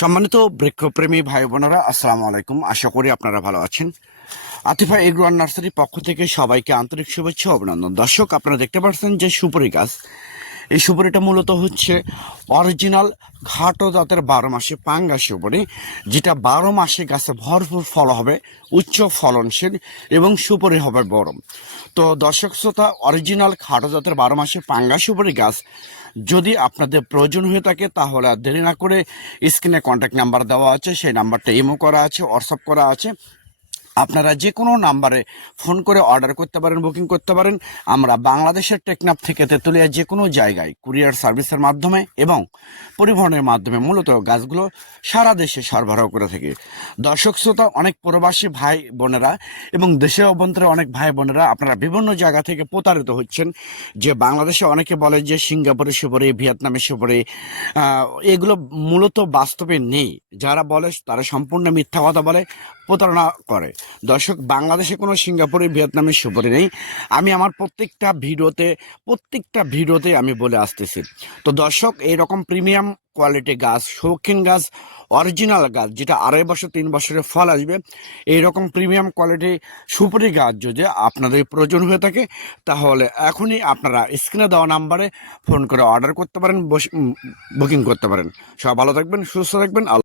সম্মানিত বৃক্ষপ্রেমী ভাই বোনেরা, আসসালামু আলাইকুম। আশা করি আপনারা ভালো আছেন। আতিফা এগ্রোয়ার নার্সারির পক্ষ থেকে সবাইকে আন্তরিক শুভেচ্ছা অভিনন্দন। দর্শক, আপনারা দেখতে পাচ্ছেন যে সুপুরি গাছ এই সুপারিটা মূলত হচ্ছে অরিজিনাল ঘাটো জাতের বারো মাসে পাঙ্গা সুপারি, যেটা বারো মাসে গাছে ভরপুর ফল হবে, উচ্চ ফলনশীল এবং সুপারি হবে বড় তো দর্শক শ্রোতা, অরিজিনাল খাটো জাতের বারো মাসে পাঙ্গা সুপারি গাছ যদি আপনাদের প্রয়োজন হয়ে থাকে, তাহলে আর দেরি না করে স্ক্রিনে কন্ট্যাক্ট নাম্বার দেওয়া আছে, সেই নাম্বারটা ইমো করা আছে হোয়াটসঅ্যাপ করা আছে। আপনারা যে কোনো নাম্বারে ফোন করে অর্ডার করতে পারেন, বুকিং করতে পারেন। আমরা বাংলাদেশের টেকনাফ থেকে তেঁতুলিয়া যে কোনো জায়গায় কুরিয়ার সার্ভিসের মাধ্যমে এবং পরিবহনের মাধ্যমে মূলত গাছগুলো সারা দেশে সরবরাহ করে থাকি। দর্শক, শ্রোতা, অনেক প্রবাসী ভাই বোনেরা এবং দেশের অভ্যন্তরে অনেক ভাই বোনেরা আপনারা বিভিন্ন জায়গা থেকে প্রতারিত হচ্ছেন যে বাংলাদেশে অনেকে বলে যে সিঙ্গাপুরে সুপরে ভিয়েতনামে সুপরে এগুলো মূলত বাস্তবে নেই। যারা বলে তারা সম্পূর্ণ মিথ্যা কথা বলে, প্রতারণা করে। দর্শক, বাংলাদেশে কোনো সিঙ্গাপুরে ভিয়েতনামের সুপরি নেই। আমি আমার প্রত্যেকটা ভিডিওতে প্রত্যেকটা ভিডিওতে আমি বলে আসতেছি। তো দর্শক, এইরকম প্রিমিয়াম কোয়ালিটি গাছ, শৌখিন গাছ, অরিজিনাল গাছ, যেটা আড়াই বছর, তিন বছরের ফল আসবে, এইরকম প্রিমিয়াম কোয়ালিটি সুপারি গাছ যদি আপনাদের প্রয়োজন হয়ে থাকে, তাহলে এখনই আপনারা স্ক্রিনে দেওয়া নাম্বারে ফোন করে অর্ডার করতে পারেন বুকিং করতে পারেন। সব ভালো থাকবেন, সুস্থ থাকবেন